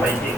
పైకి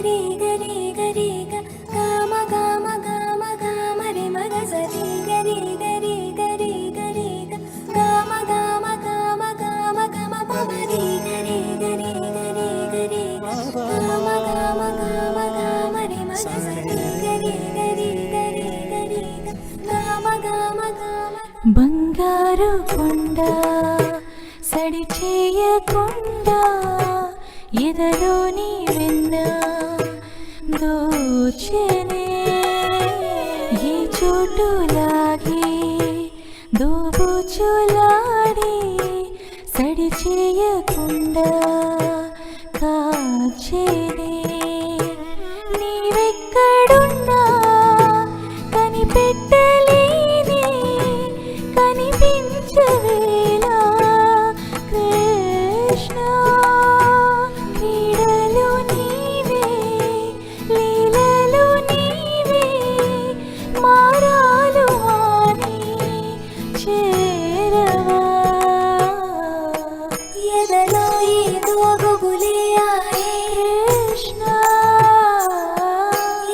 గరి గరి గరి గమ గమ గమ గమ రి మగ సరి గరి గరి గరి గరి గమ గమ గమ గమ గమ పమరి గరి గరి గరి గరి గమ గమ గమ గమ రి మగ సరి గరి గరి గరి గరి గమ గమ గమ బంగారు కొండ సడి చేయకుండా ఎదలోని వెన్న దోచెనే ఈ చోటులాగే దోబుచులాడి సడి చేయకుండా కాచెనే నీవెక్కడున్నా కనిపెట్టలేని కనిపించవేలా కృష్ణ క్రీడలు నీవే లీలలు నీవే మారాలు మాని చేరవా ఎదలో ఏదో గుబులే ఆడే కృష్ణ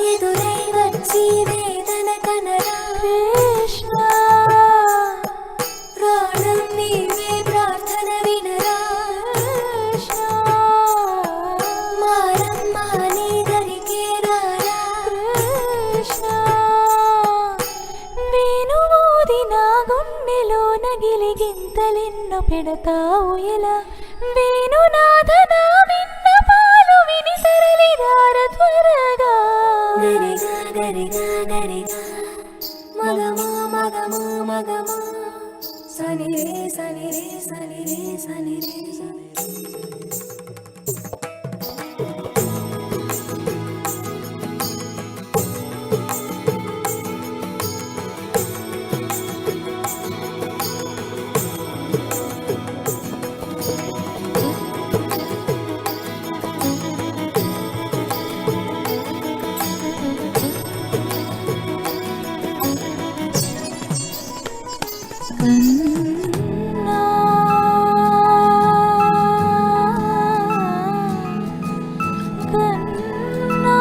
ఎదురై వచ్చి వేదన కనరా కృష్ణ ప్రాణం నీవే ప్రార్థన వినరా కృష్ణ మారమ్మ నీ దరికే రారా కృష్ణ వేణుమోది నా గుండెలో నగిలిగింతలెన్నో పెడతావు ఎలా వేణునాథ నా విన్నపాలు విని తరలిరార త్వరగా గరిగా గరిగా గరిగా మగమా మగమా మగమా సని రే సని రే సని రే సని రే కన్నా కన్నా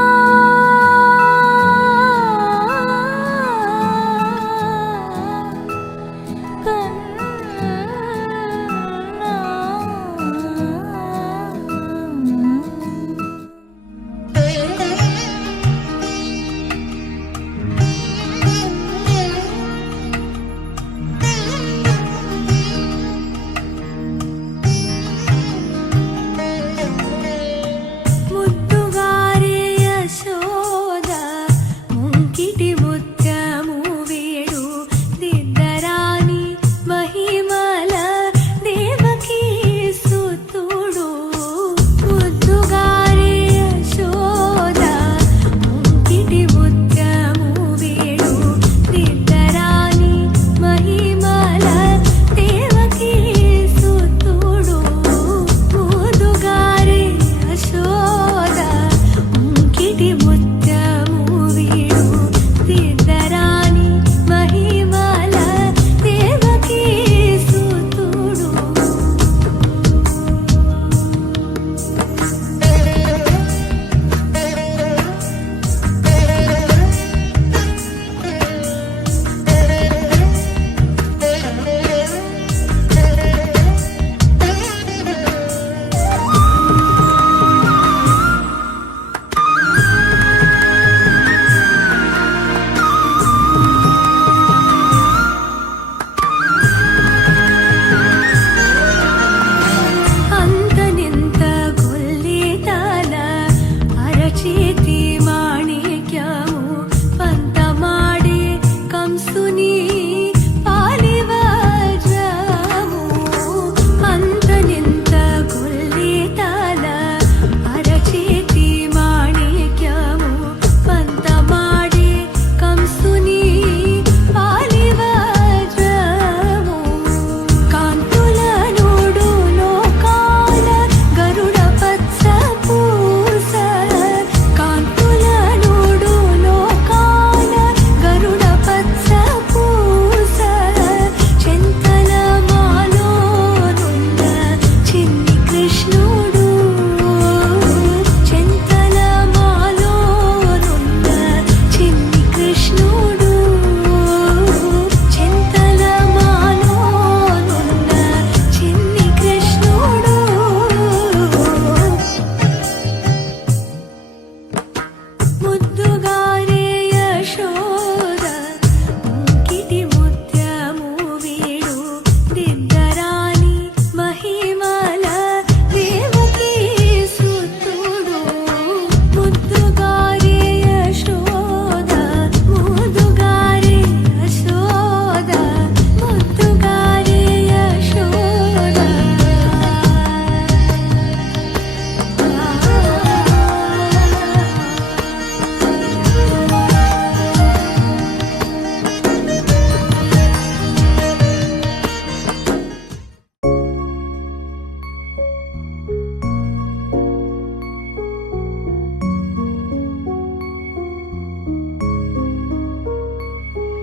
కన్నా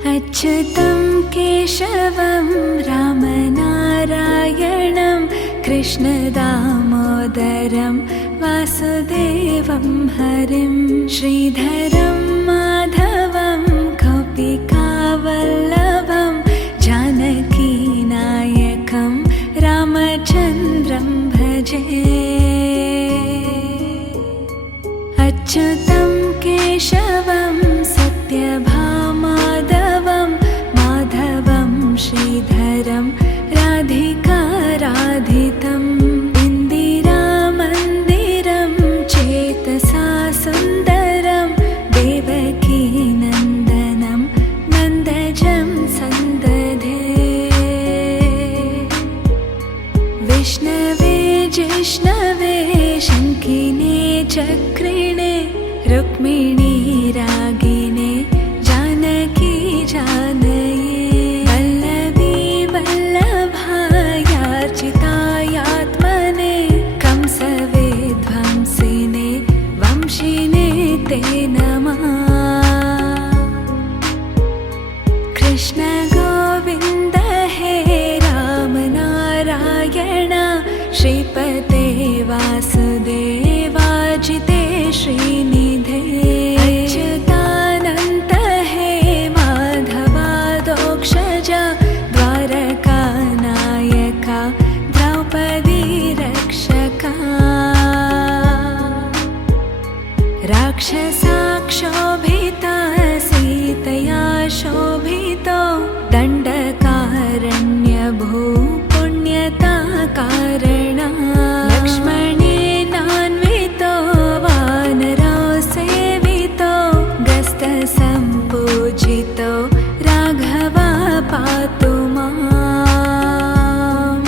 अच्युतं केशवं रामनारायणं कृष्णदामोदरं वासुदेवं हरिं श्रीधरं माधवं गोपिकावल्लभं जानकीनायकं रामचन्द्रं भजे। अच्युतं केशवं सत्यभामाधवं माधवं श्रीधरं राधिकाराधितम् इन्दिरामन्दिरं चेतसा सुन्दरं देवकीनन्दनं नन्दजं सन्दधे। विष्णवे जिष्णवे शङ्किने चक्रिणे रुक्मिणी रागिणे जानकी जानये वल्लभी वल्लभायार्चितायात्मने कंसविध्वंसिने वंशिने ते नमः। कृष्ण गोविन्द हे राम नारायण श्रीपते वासुदेवाजिते श्रीनिधे। अच्युतानन्त हे माधवादोक्षजा द्वारकानायका द्रौपदी रक्षका। राक्षसाक्षोभिता सीतया शोभितो दण्डकारण्यभू पुण्यता कारणा। लक्ष्मणेनान्वितो वानरो सेवितो गस्तसम्पूजितो राघवा पातु माम्।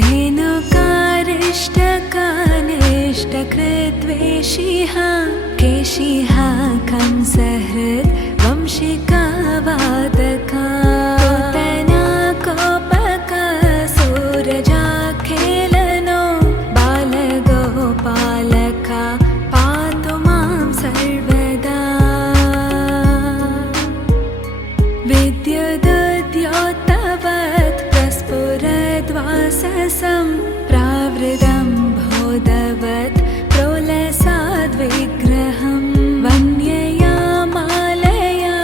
धेनुकारिष्टकानिष्टकृद्वेषिः केशिः कंसहृद् वंशिका वादका। पूतना कोपका सूरजाखेलनो बालगोपालका पातु मां सर्वदा। विद्युदुद्योतवत् प्रस्फुरद्वाससं प्रावृतं बोधवत् प्रोलसाद्विग्रहं वन्यया मालया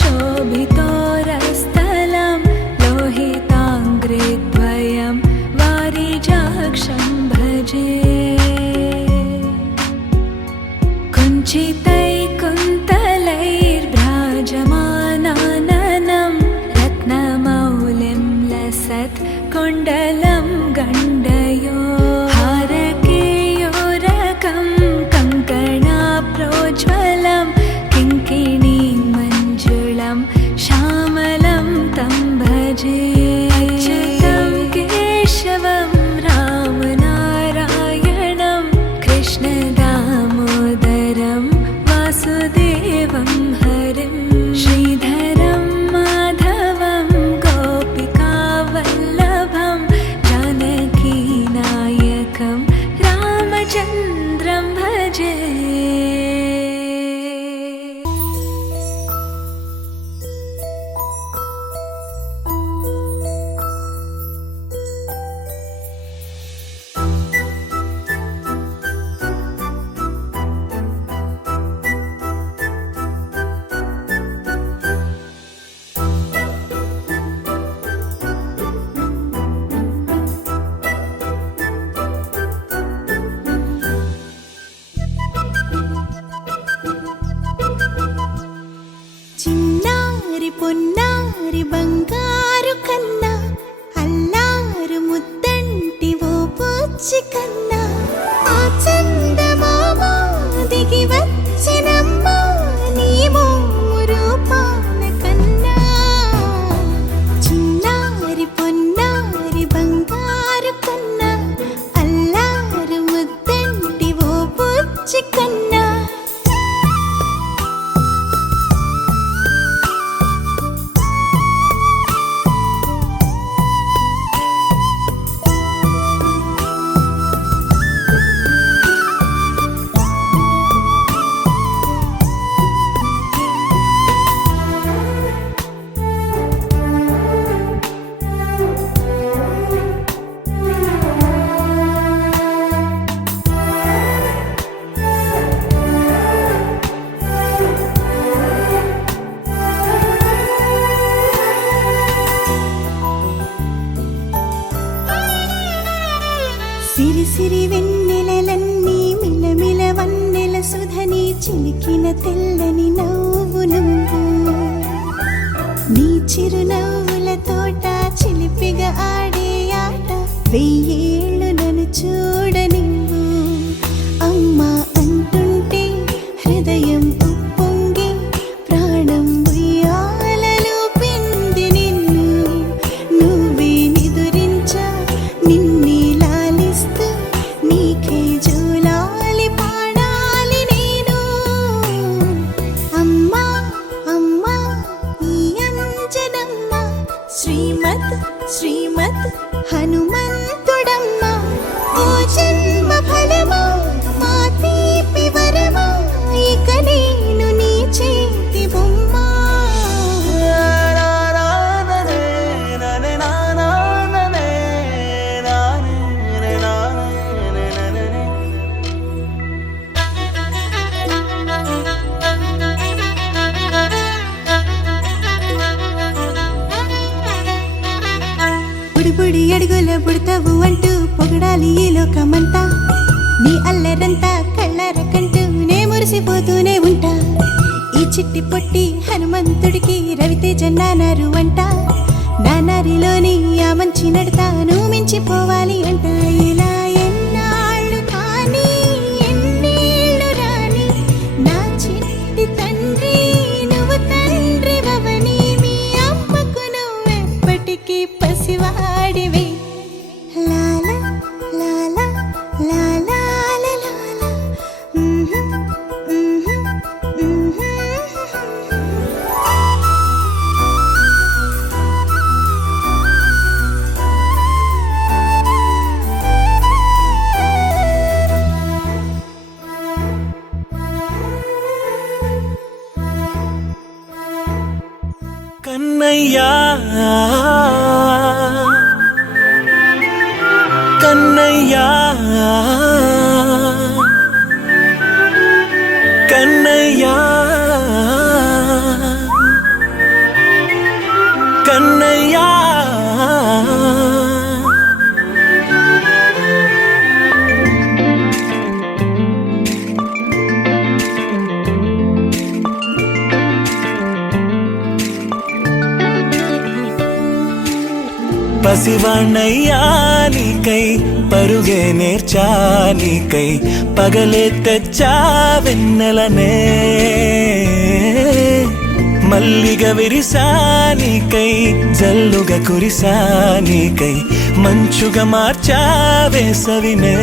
शोभितोरस्थलं लोहिताङ्घ्रिद्वयं वारिजाक्षं भजे। कुञ्चितैकुन्तलैर्भ्राजमानाननं रत्नमौलिं लसत् कुण्डलं गण्डयो हारकेयूरकं कङ्कणाप्रोज्ज्वलं किङ्किणीं मञ्जुलं श्यामलं तं भजे। अच्युतं केशवं रामनारायणं कृष्णदामोदरं वासुदेवं हरिं श्रीधरं माधवं गोपिकावल्लभं जानकीनायकं रामचन्द्रं भजे। చిన్నారి పొన్నారి బంగారు కన్నా అల్లారు ముద్దంటి ఓ పూచి కన్నా ఆ చందమామ దిగి వచ్చినమ్మ నీ మోము రూపాన కన్నా. చిన్నారి పొన్నారి బంగారు కన్నా అల్లారు ముద్దంటి ఓ పూచి కన్నా. తెల్లని నవ్వు నువ్వు నీ చిరునవ్వుల తోట చిలిపిగా ఆడే ఆట వెయ్యేళ్ళు నన్ను చూడనివ్వు అమ్మా అంటుంటే హృదయం ఉప్పొంగి ప్రాణం ఉయ్యాలలో పిండి నిన్ను నువ్వే నిదురించా నిన్నే లాలిస్తూ నీకే జూలాలి పాడాలి నేను అమ్మా అమ్మా ఈ అంజనమ్మ శ్రీమత్ శ్రీమత్ హనుమంతుడమ్మ ఓ జన్మ ఫలమా మా తీపి వరమా ఇక నేను నీ చేతి బొమ్మ బుడిబుడి అడుగుల బుడతావు అంటూ పొగడాలి ఈ లోకమంతా నీ అల్లరంతా కళ్ళరకంటూ నే మురిసిపోతూనే ఉంటా ఈ చిట్టి పొట్టి హనుమంతుడికి రవితేజ నానారు అంట నానారిలోని ఆ మంచి నడతాను మించిపోవాలి అంట ఇలా ఎన్నాళ్ళు కానీ ఎన్నేళ్ళు రాని నా చిట్టి తండ్రి నువ్వు తండ్రి వవని మీ అమ్మకు నువ్వెప్పటికీ పసివాడివి లాలా లాలా లాలా లాలా కన్నయ్యా కన్నయ్యా కన్నయ్యా కన్నయ్యా పసివాణ్ణయ్యా నీకై పరుగే నేర్చా నీకై పగలే తెచ్చా వెన్నెలనే మల్లిగ విరిసా నీకై జల్లుగా కురిసా నీకై మంచుగా మార్చా వేసవినే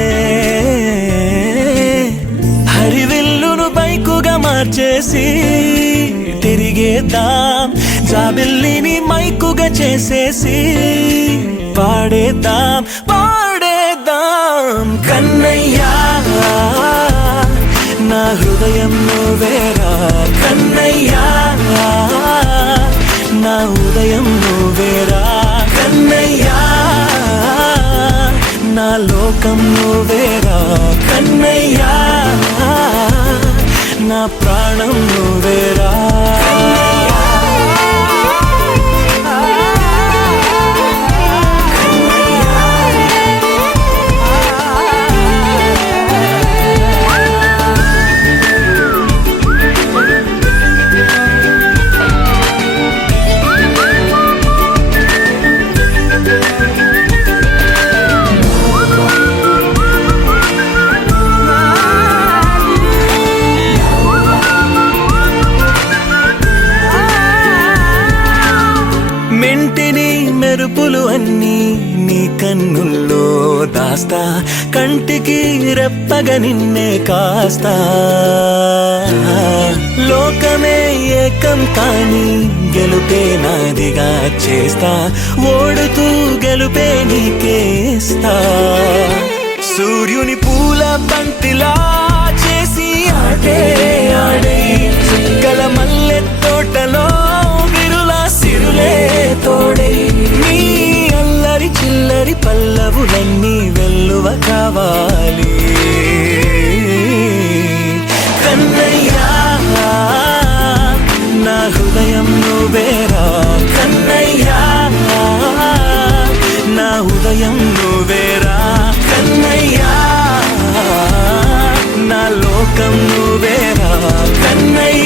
హరివిల్లును బైకుగా మార్చేసి తిరిగేద్దాం జాబిల్లిని మైకుగా చేసేసి పాడేద్దాం పాడేద్దాం కన్నయ్యా నా హృదయం నువ్వేరా కన్నయ్యా నా ఉదయం నువ్వేరా కన్నయ్యా నా లోకం నువ్వేరా కన్నయ్యా నా ప్రాణం నువ్వేరా మెంటిని మెరుపులు అన్నీ నీ కన్నుల్లో దాస్తా కంటికి రెప్పగా నిన్నే కాస్తా లోకమే ఏకం కాని గెలుపే నాదిగా చేస్తా ఓడుతూ గెలుపే నీకేస్తా సూర్యుని పూల బంతిలా చేసి ఆడే ఆడే చుక్కల మల్లె తోటలో విరులా సిరులే తోడే నీ అల్లరి చిల్లరి పల్లవులన్నీ వెల్లువ కావాలి కన్నయ్యా నా హృదయం నువ్వేరా కన్నయ్యా నా ఉదయం నువ్వేరా కన్నయ్యా నా లోకం నువ్వేరా కన్నయ్యా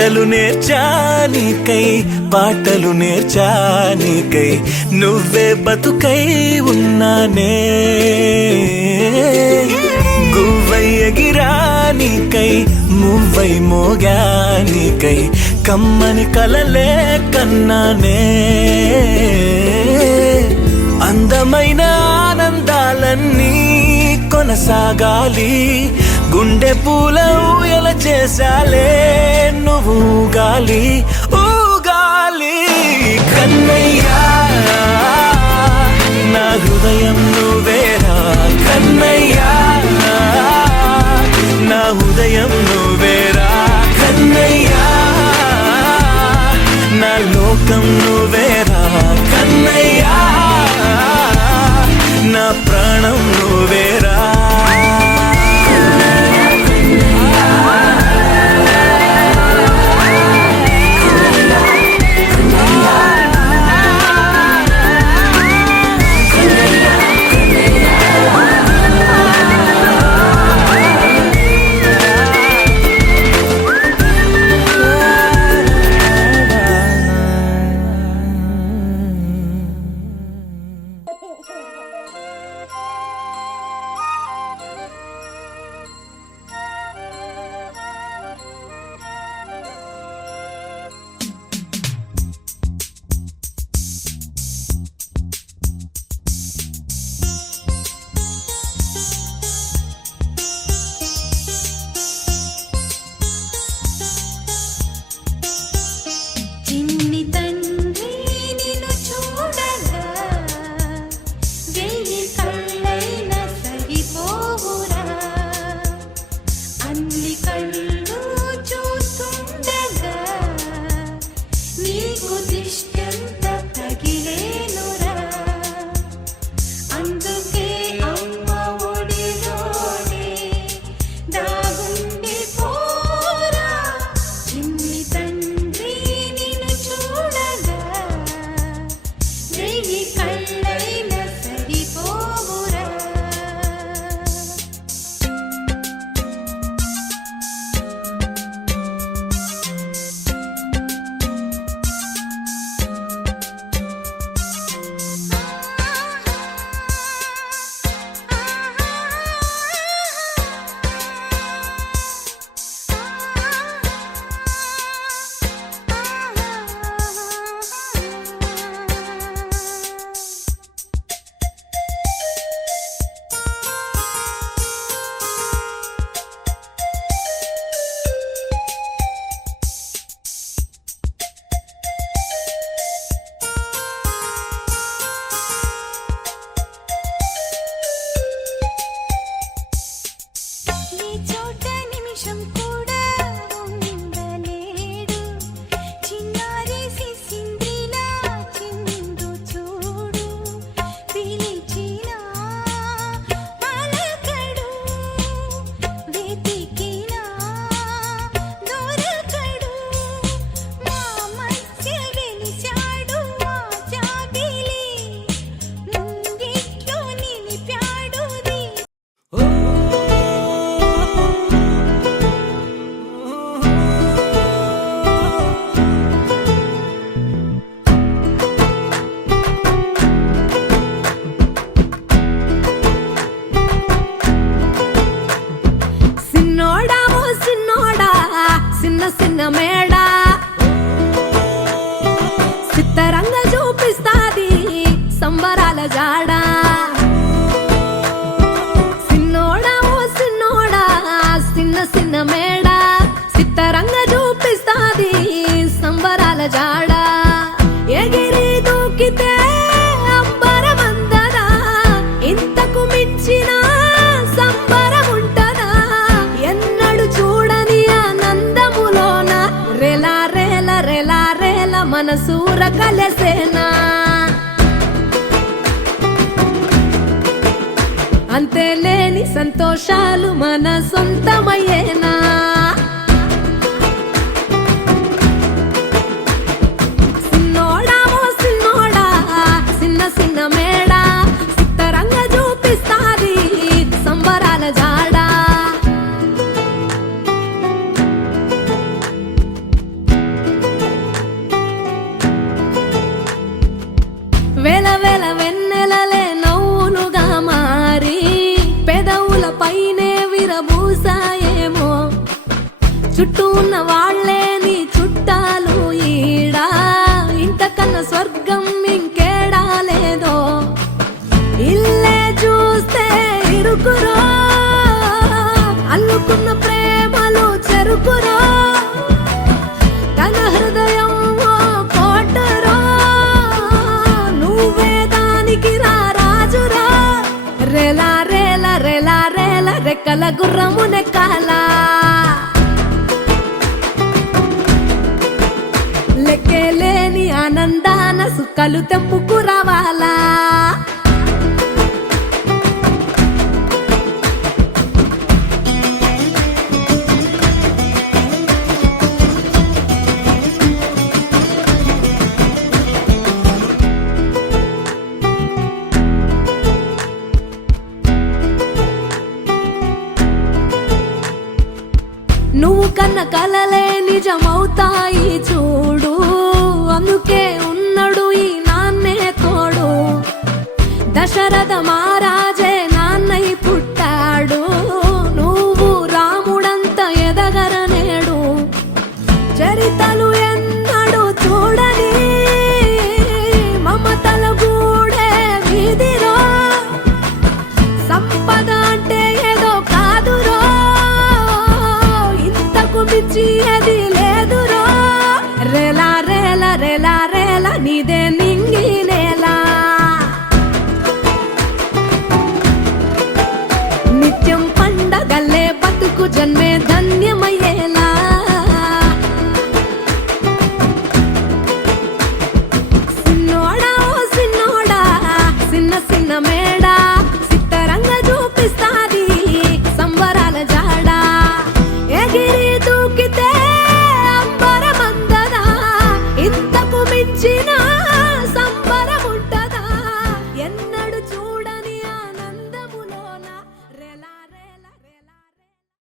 ఆటలు నేర్చానికై పాటలు నేర్చానికై నువ్వే బతుకై ఉన్నానే గువ్వై ఎగిరానికై మువ్వై మోగానికై కమ్మని కలలే కన్నానే అందమైన ఆనందాలన్నీ కొనసాగాలి గుండె పూల ఊయల చేసాలే నువ్వు ఊగాలి ఊగాలి కన్నయ్యా నా హృదయం నువ్వేరా కన్నయ్యా నా హృదయం నువ్వేరా కన్నయ్యా నా లోకం నువ్వేరా కన్నయ్యా నా ప్రాణం నువ్వేరా సిన్న మేడ సిత్తరంగ చూపిస్తాది సంబరాల జాడ సిన్నోడా ఓ సిన్నోడా సిన్న సిన్న మేడ సిత్తరంగ చూపిస్తాది సంబరాల జాడ ఎగిరి దూకితే అంబరమందదా ఇంతకు మించిన సంబరముంటదా ఎన్నడు చూడని ఆనందములోన రెలా రేల రెలా రేల మనసూర కలసేనా అంతేలేని సంతోషాలు మన సొంతమయ్యేనా సిన్నోడా ఓ సిన్నోడా సిన్న సిన్న మేడ సిత్తరంగ చూపిస్తాది సంబరాల జాడ చుట్టూ ఉన్న వాళ్ళే నీ చుట్టాలు ఈడా ఇంతకన్నా స్వర్గం ఇంకేడా లేదో ఇల్లే చూస్తే ఇరుకురో అల్లుకున్న ప్రేమలు చెరుకురో తన హృదయం ఓ కోటరో నువ్వే దానికి రాజురా రేలా రేలా రేలా రేలా రెక్కల గుర్రము నెక్కాలా లెక్కలేని ఆనందాన సుఖాలు తెంపుకు రావాలా నువ్వు కన్న కలలే నిజమవుతాయి చూడు అందుకే ఉన్నాడు ఈ నాన్నే తోడు దశరథ మహారాజే నాన్నై పుట్టాడు నువ్వు రాముడంత ఎదగరనేడు చరితలు ఎన్నడు చూడని మమతల గూడే వీధిరో సంపద అంటే ఏదో కాదురో ఇంతకు మించి అది లేదురో రేలా రేలా రేలా రేలా నీదే నింగి నేలా నిత్యం పండగల్లే బతుకు జన్మే ధన్య